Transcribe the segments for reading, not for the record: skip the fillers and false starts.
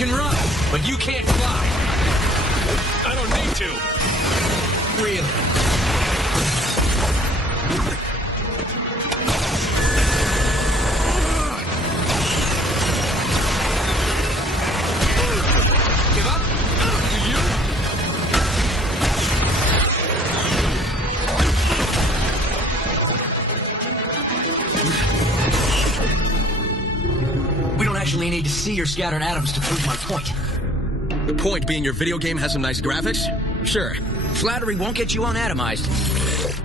can run, but you can't fly. I don't need to. Really? Give up? Do you? We don't actually need to see your scattered atoms to prove my point. The point being your video game has some nice graphics? Sure. Flattery won't get you unatomized.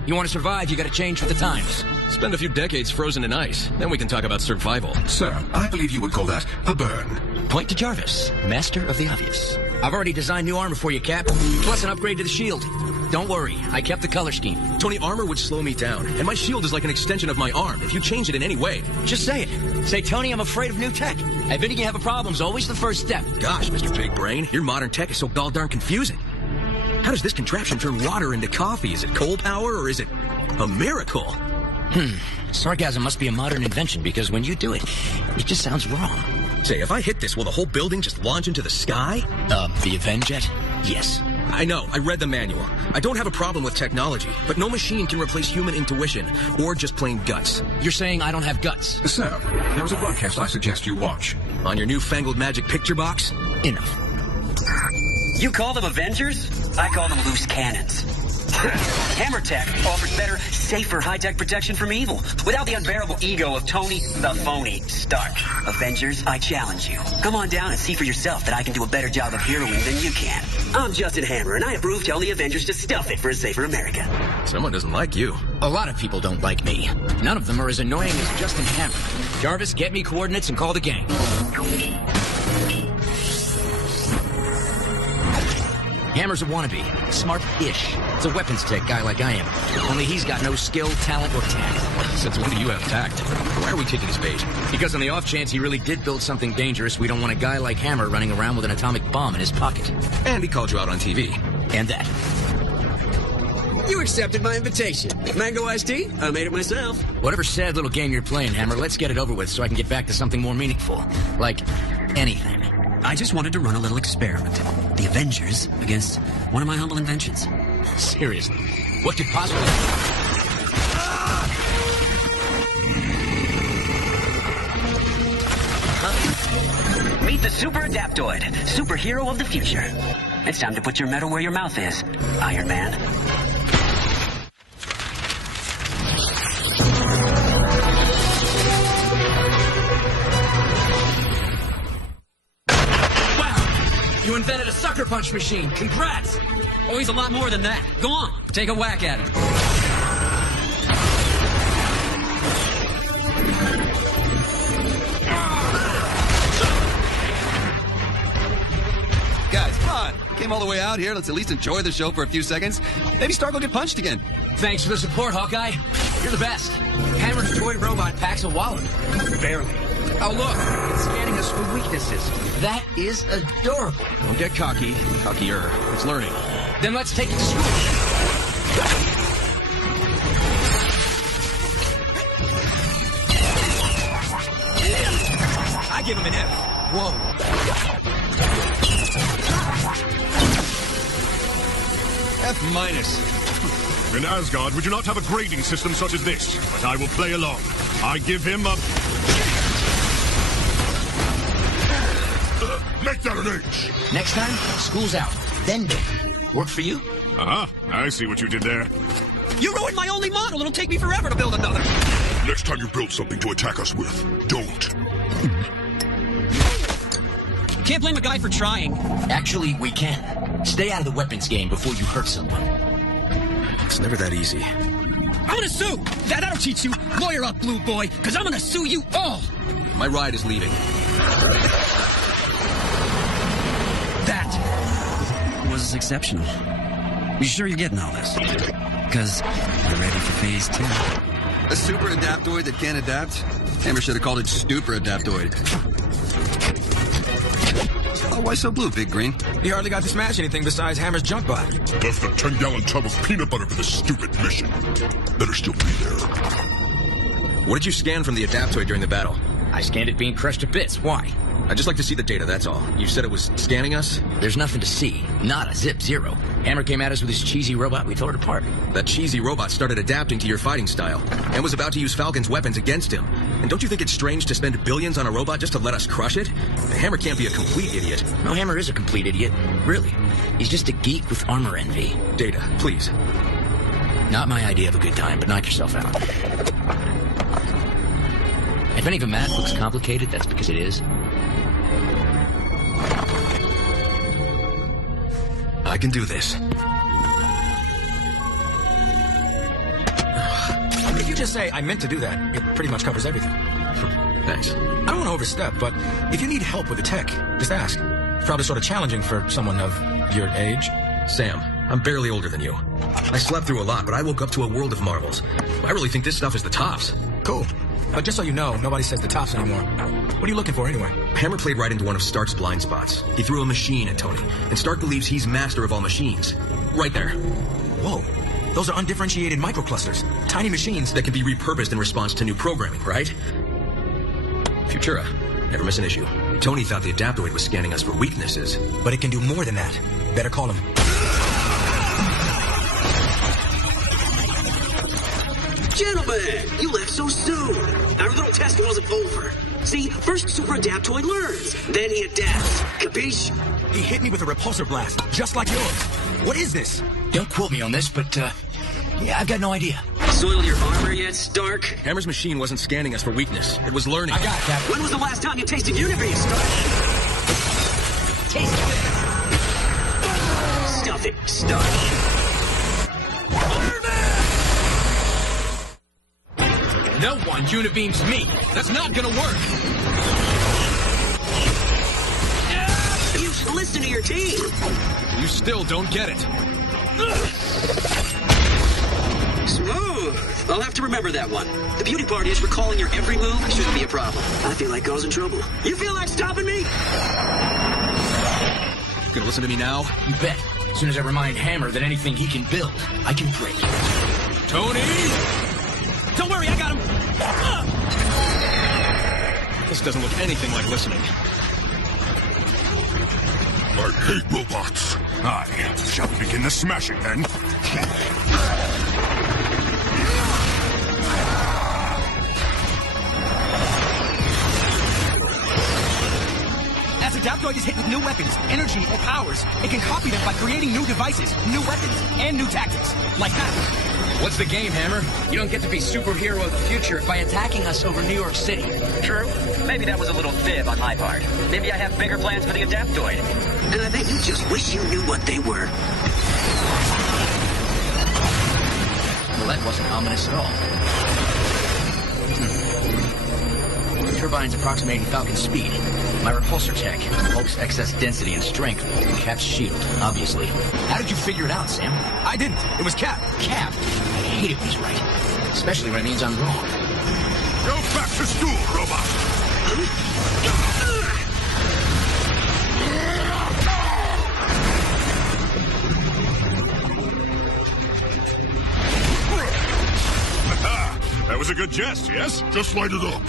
You want to survive, you gotta change with the times. Spend a few decades frozen in ice, then we can talk about survival. Sir, I believe you would call that a burn. Point to Jarvis, master of the obvious. I've already designed new armor for you, Cap, plus an upgrade to the shield. Don't worry, I kept the color scheme. Tony, armor would slow me down, and my shield is like an extension of my arm. If you change it in any way... Just say it. Say, Tony, I'm afraid of new tech. Admitting you have a problem's always the first step. Gosh, Mr. Big Brain, your modern tech is so darn confusing. How does this contraption turn water into coffee? Is it coal power, or is it a miracle? Sarcasm must be a modern invention, because when you do it, it just sounds wrong. Say, if I hit this, will the whole building just launch into the sky? The Avengers? Yes. I know, I read the manual. I don't have a problem with technology, but no machine can replace human intuition, or just plain guts. You're saying I don't have guts? Sir, there is a broadcast I suggest you watch. On your newfangled magic picture box? Enough. You call them Avengers? I call them loose cannons. Hammer Tech offers better, safer high-tech protection from evil, without the unbearable ego of Tony the Phony Stark. Avengers, I challenge you. Come on down and see for yourself that I can do a better job of heroing than you can. I'm Justin Hammer, and I approve telling the Avengers to stuff it for a safer America. Someone doesn't like you. A lot of people don't like me. None of them are as annoying as Justin Hammer. Jarvis, get me coordinates and call the gang. Hammer's a wannabe. Smart-ish. It's a weapons tech guy like I am. Only he's got no skill, talent, or tact. Since when do you have tact? Why are we taking his bait? Because on the off chance he really did build something dangerous, we don't want a guy like Hammer running around with an atomic bomb in his pocket. And he called you out on TV. And that. You accepted my invitation. Mango iced tea? I made it myself. Whatever sad little game you're playing, Hammer, let's get it over with so I can get back to something more meaningful. Like anything. I just wanted to run a little experiment. The Avengers against one of my humble inventions. Seriously, what could possibly... Meet the Super Adaptoid, superhero of the future. It's time to put your metal where your mouth is, Iron Man. You invented a sucker punch machine. Congrats! Oh, he's a lot more than that. Go on, take a whack at it. Guys, come on. Came all the way out here. Let's at least enjoy the show for a few seconds. Maybe Stark will get punched again. Thanks for the support, Hawkeye. You're the best. Hammer's toy robot packs a wallet. Barely. Oh, look. It's scanning us for weaknesses. That is adorable. Don't get cocky. Cockier. It's learning. Then let's take it to school. I give him an F. Whoa. F minus. In Asgard, we do not have a grading system such as this, but I will play along. I give him a... Make that an H! Next time, school's out. Then do. Work for you? Uh-huh. I see what you did there. You ruined my only model. It'll take me forever to build another. Next time you build something to attack us with, don't. Can't blame a guy for trying. Actually, we can. Stay out of the weapons game before you hurt someone. It's never that easy. I'm gonna sue! That'll teach you! Lawyer up, Blue Boy, because I'm gonna sue you all! My ride is leaving. That was exceptional. You sure you're getting all this? Because you're ready for phase 2. A super adaptoid that can't adapt? Hammer should have called it Stupor Adaptoid. Oh, why so blue, Big Green? He hardly got to smash anything besides Hammer's junk bot. Left a 10-gallon tub of peanut butter for this stupid mission. Better still be there. What did you scan from the Adaptoid during the battle? I scanned it being crushed to bits. Why? I'd just like to see the data, that's all. You said it was scanning us? There's nothing to see. Nada, zip, zero. Hammer came at us with his cheesy robot. We tore it apart. That cheesy robot started adapting to your fighting style and was about to use Falcon's weapons against him. And don't you think it's strange to spend billions on a robot just to let us crush it? Hammer can't be a complete idiot. No, Hammer is a complete idiot. Really. He's just a geek with armor envy. Data, please. Not my idea of a good time, but knock yourself out. If any of the math looks complicated, that's because it is. I can do this. If you just say, I meant to do that, it pretty much covers everything. Thanks. I don't want to overstep, but if you need help with the tech, just ask. It's probably sort of challenging for someone of your age. Sam, I'm barely older than you. I slept through a lot, but I woke up to a world of marvels. I really think this stuff is the tops. Cool. But just so you know, nobody says the tops anymore. What are you looking for anyway? Hammer played right into one of Stark's blind spots. He threw a machine at Tony, and Stark believes he's master of all machines. Right there. Whoa. Those are undifferentiated microclusters. Tiny machines that can be repurposed in response to new programming, right? Futura. Never miss an issue. Tony thought the Adaptoid was scanning us for weaknesses. But it can do more than that. Better call him. Gentlemen, you left so soon. Our little test wasn't over. See, first Super Adaptoid learns, then he adapts. Capiche? He hit me with a repulsor blast, just like yours. What is this? Don't quote me on this, but, yeah, I've got no idea. Soiled your armor yet, Stark? Hammer's machine wasn't scanning us for weakness. It was learning. I got it, Captain. When was the last time you tasted Unibeam, Stark? Taste it. Stuff it, Stark. No one unibeams me. That's not gonna work. You should listen to your team. You still don't get it. Smooth. I'll have to remember that one. The beauty part is recalling your every move shouldn't be a problem. I feel like causing trouble. You feel like stopping me? Gonna listen to me now? You bet. As soon as I remind Hammer that anything he can build, I can break. Tony! Don't worry, I got him. This doesn't look anything like listening. I hate robots. Aye. Shall we begin the smashing then? As Adaptoid is hit with new weapons, energy, or powers, it can copy them by creating new devices, new weapons, and new tactics. Like that. What's the game, Hammer? You don't get to be superhero of the future by attacking us over New York City. True. Maybe that was a little fib on my part. Maybe I have bigger plans for the Adaptoid. And I bet you just wish you knew what they were. Well, that wasn't ominous at all. Turbines approximating Falcon's speed. My repulsor tech. Hulk's excess density and strength. Cap's shield, obviously. How did you figure it out, Sam? I didn't. It was Cap. Cap? I hate it when he's right. Especially when it means I'm wrong. Go back to school, robot! That was a good jest, yes? Just light it up.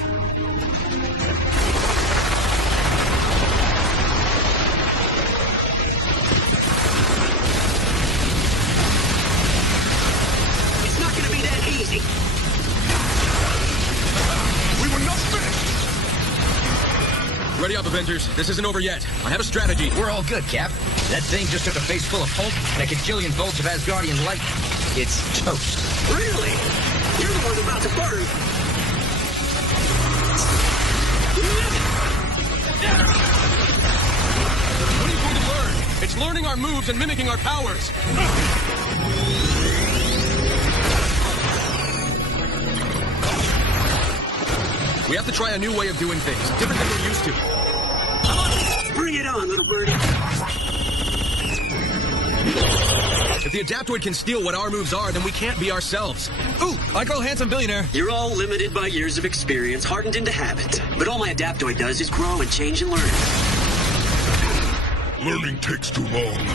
It's not gonna be that easy. We were not finished! Ready up, Avengers. This isn't over yet. I have a strategy. We're all good, Cap. That thing just took a face full of Hulk and a gajillion volts of Asgardian light. It's toast. Really? You're the one about to burn. What are you going to learn? It's learning our moves and mimicking our powers. We have to try a new way of doing things, different than we're used to. Bring it on, little birdie. If the Adaptoid can steal what our moves are, then we can't be ourselves. Ooh, I call handsome billionaire. You're all limited by years of experience, hardened into habit. But all my Adaptoid does is grow and change and learn. Learning takes too long.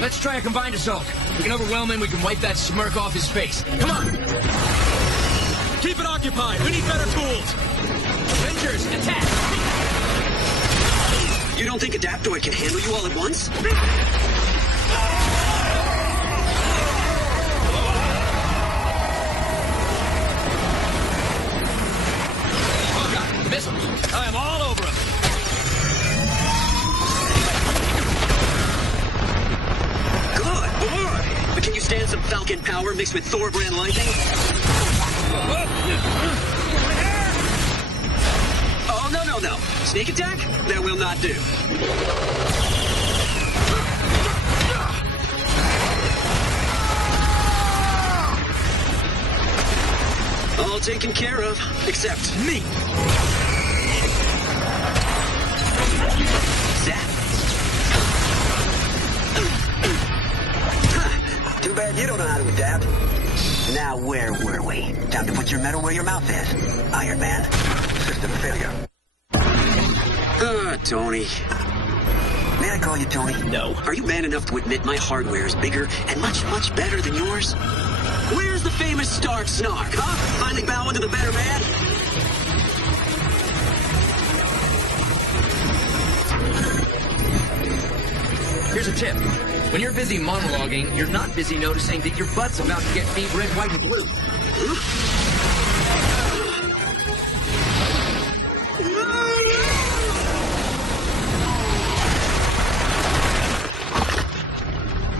Let's try a combined assault. We can overwhelm him, we can wipe that smirk off his face. Come on! Keep it occupied. We need better tools. Avengers, attack! You don't think Adaptoid can handle you all at once? Hawkeye, missiles! I am all over him! Good boy! But can you stand some Falcon power mixed with Thor brand lightning? Oh, no. Sneak attack? That will not do. All taken care of, except me. Zap. Too bad you don't know how to adapt. Now, where were we? Time to put your metal where your mouth is. Iron Man. System failure. Tony. May I call you Tony? No. Are you man enough to admit my hardware is bigger and much, much better than yours? Where's the famous Stark Snark, huh? Finally bowing to the better man? Here's a tip. When you're busy monologuing, you're not busy noticing that your butt's about to get beat red, white, and blue.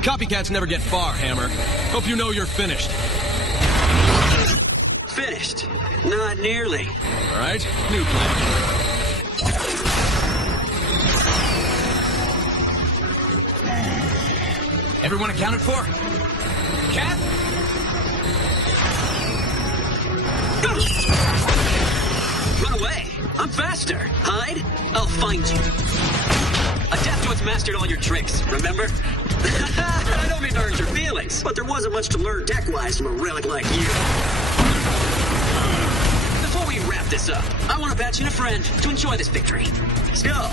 Copycats never get far, Hammer. Hope you know you're finished. Finished. Not nearly. All right, new plan. Everyone accounted for? Cap? Run away. I'm faster. Hide. I'll find you. Adaptoid's mastered all your tricks, remember? I don't mean to hurt your feelings, but there wasn't much to learn tech-wise from a relic like you. Before we wrap this up, I want to patch in a friend to enjoy this victory. Skull,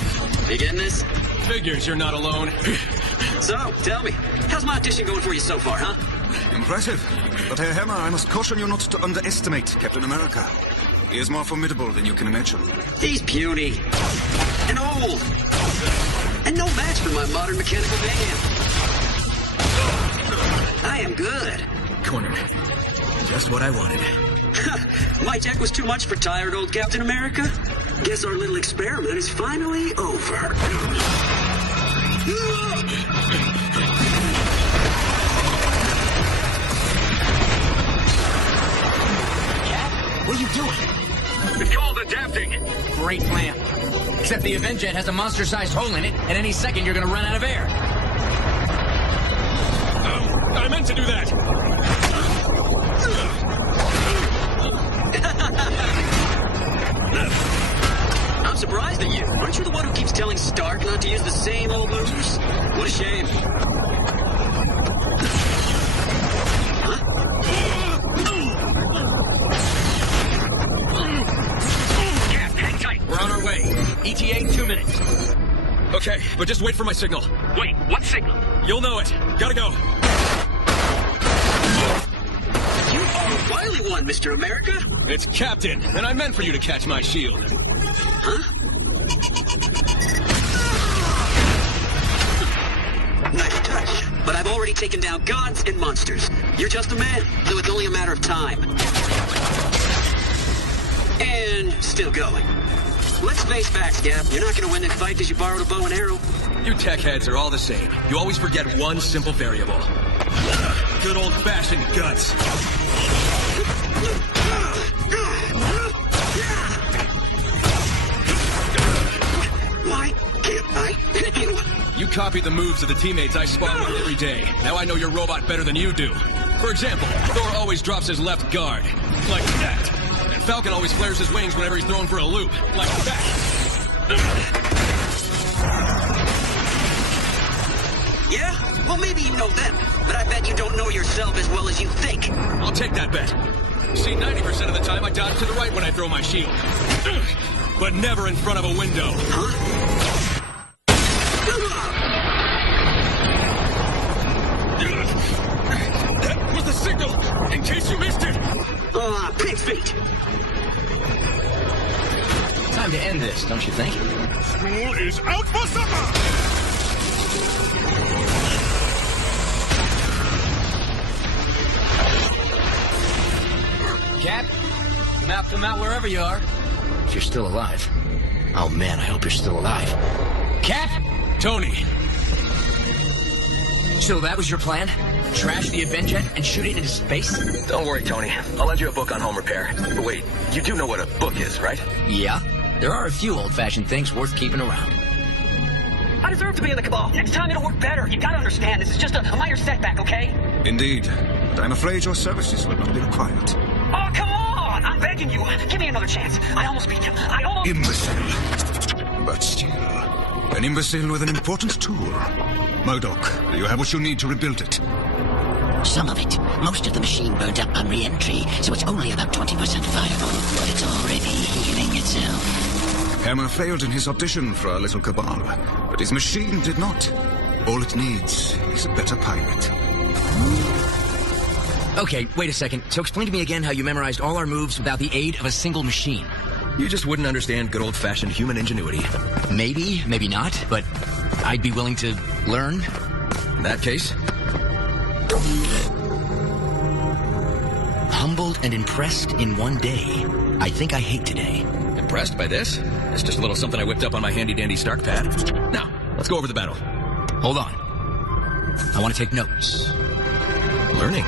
you getting this? Figures you're not alone. So, tell me, how's my audition going for you so far, huh? Impressive. But Herr Hammer, I must caution you not to underestimate Captain America. He is more formidable than you can imagine. He's puny. And old. And no match for my modern mechanical mayhem. I am good. Cornered. Just what I wanted. My tech was too much for tired old Captain America. Guess our little experiment is finally over. What are you doing? It's called adapting. Great plan. Except the Avenger has a monster-sized hole in it, and any second you're gonna run out of air. I meant to do that. I'm surprised at you. Aren't you the one who keeps telling Stark not to use the same old moves? What a shame. We're on our way. ETA 2 minutes. Okay, but just wait for my signal. Wait, what signal? You'll know it. Gotta go. You are a wily one, Mr. America. It's Captain, and I meant for you to catch my shield. Huh? Nice touch. But I've already taken down gods and monsters. You're just a man, so it's only a matter of time. And still going. Let's face facts, Gap. You're not going to win this fight because you borrowed a bow and arrow. You tech heads are all the same. You always forget one simple variable. Good old-fashioned guts. Why can't I hit you? You copied the moves of the teammates I spar with every day. Now I know your robot better than you do. For example, Thor always drops his left guard. Like that. And Falcon always flares his wings whenever he's thrown for a loop. Like that. Yeah? Well, maybe you know them, but I bet you don't know yourself as well as you think. I'll take that bet. See, 90% of the time I dodge to the right when I throw my shield. But never in front of a window. Huh? That was the signal, in case you missed it. Pig feet. don't you think? School is out for summer! Cap, map come out wherever you are. If you're still alive. Oh man, I hope you're still alive. Cap! Tony! So that was your plan? Trash the Avengers and shoot it into space? Don't worry, Tony. I'll lend you a book on home repair. But wait, you do know what a book is, right? Yeah. There are a few old-fashioned things worth keeping around. I deserve to be in the Cabal. Next time it'll work better. You gotta understand, this is just a minor setback, okay? Indeed. But I'm afraid your services will not be required. Oh, come on! I'm begging you. Give me another chance. I almost beat him. I almost... Imbecile. But still, an imbecile with an important tool. Modoc, do you have what you need to rebuild it? Some of it. Most of the machine burned up on re-entry, so it's only about 20% fireable, but it's already healing itself. Hammer failed in his audition for our little Cabal, but his machine did not. All it needs is a better pilot. Okay, wait a second. So explain to me again how you memorized all our moves without the aid of a single machine. You just wouldn't understand good old-fashioned human ingenuity. Maybe, maybe not, but I'd be willing to learn. In that case... Humbled and impressed in one day. I think I hate today. Impressed by this? It's just a little something I whipped up on my handy-dandy Stark pad. Now, let's go over the battle. Hold on. I want to take notes. Learning.